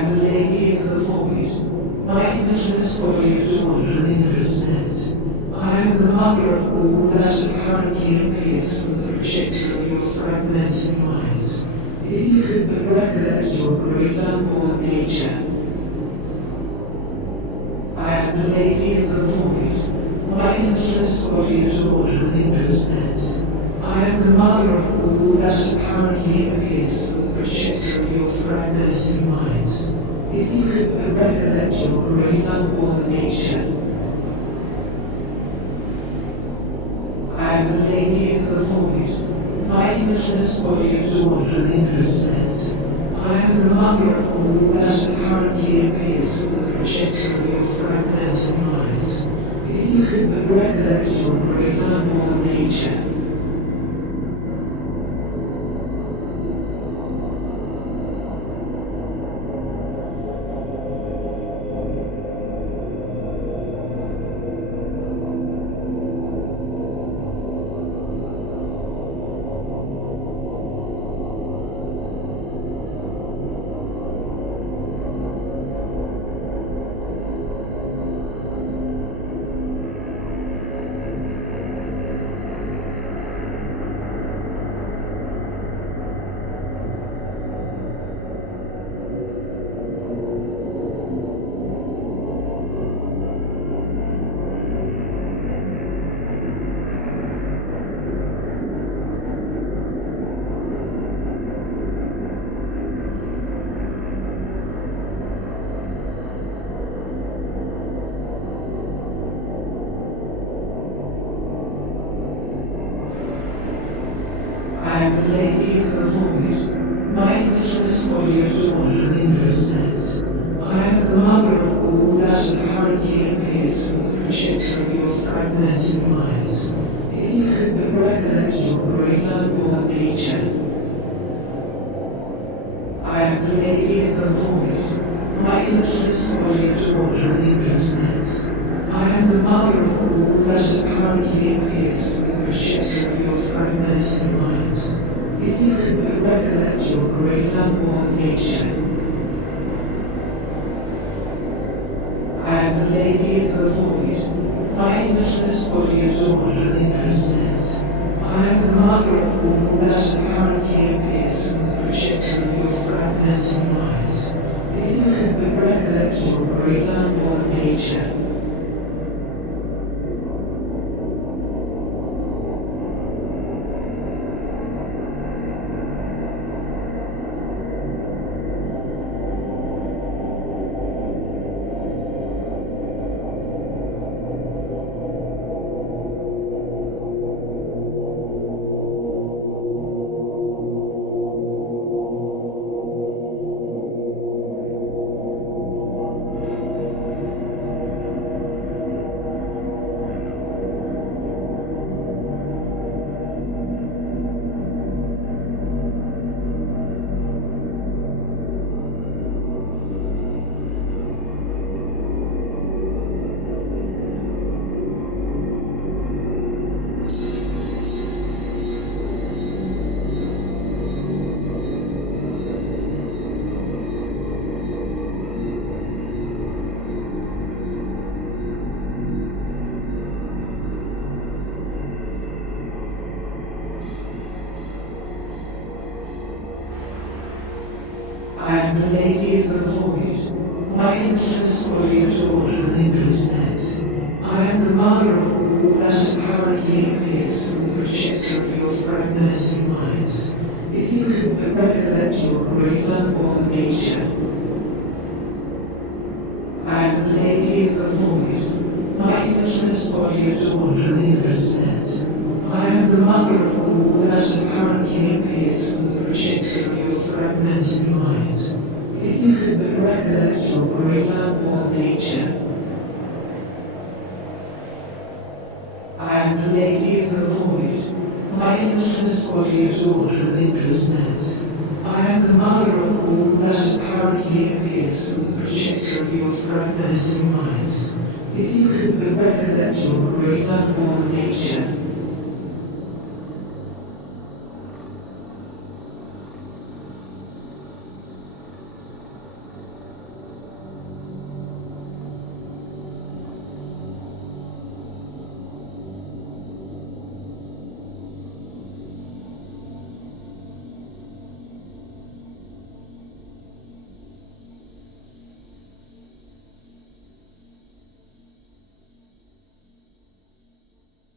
am the Lady of the Void. My imageless body adorned with Indra's. I am the mother of all that apparently appears from the projector of your fragmented mind. If you could but recollect your great unborn nature. I am the Lady of the Void. My imageless body adorned with Indra's. I am the mother of all that apparently appears from the projector of your fragmented mind. If you could but recollect your great unborn nature. I am the Lady of the Void. My imageless body adorned with Indra's. I am the mother of all that apparently appears from the projector of your fragmented mind. If you could but recollect your great unborn nature. I am the Lady of the Void. My imageless body adorned with Indra's. I am the mother of all that apparently appears from the projector of your fragmented mind. If you could but recollect your great unborn nature. I am the Lady of the Void. My imageless body adorned with Indra's. I am the mother of all that apparently appears from the projector of your fragmented mind. If you could but recollect your great unborn nature. I am the Lady of the Void. My imageless body adorned with Indra's. I am the mother of all that apparently appears from the projector of your fragmented mind. If you could but recollect your great unborn nature. I am the Lady of the Void. My imageless body adorned with Indra's. I am the mother of all that apparently appears from the projector of your fragmented mind. If you could but recollect your great unborn nature. I am the Lady of the Void. My imageless body adorned with Indra's. I am the mother of all that apparently appears from the projector of your fragmented mind. If you could but recollect your great unborn nature. I am the Lady of the Void. My imageless body adorned with Indra's. I am the mother of all that apparently appears from the projector of your fragmented mind. If you could but recollect your great unborn nature.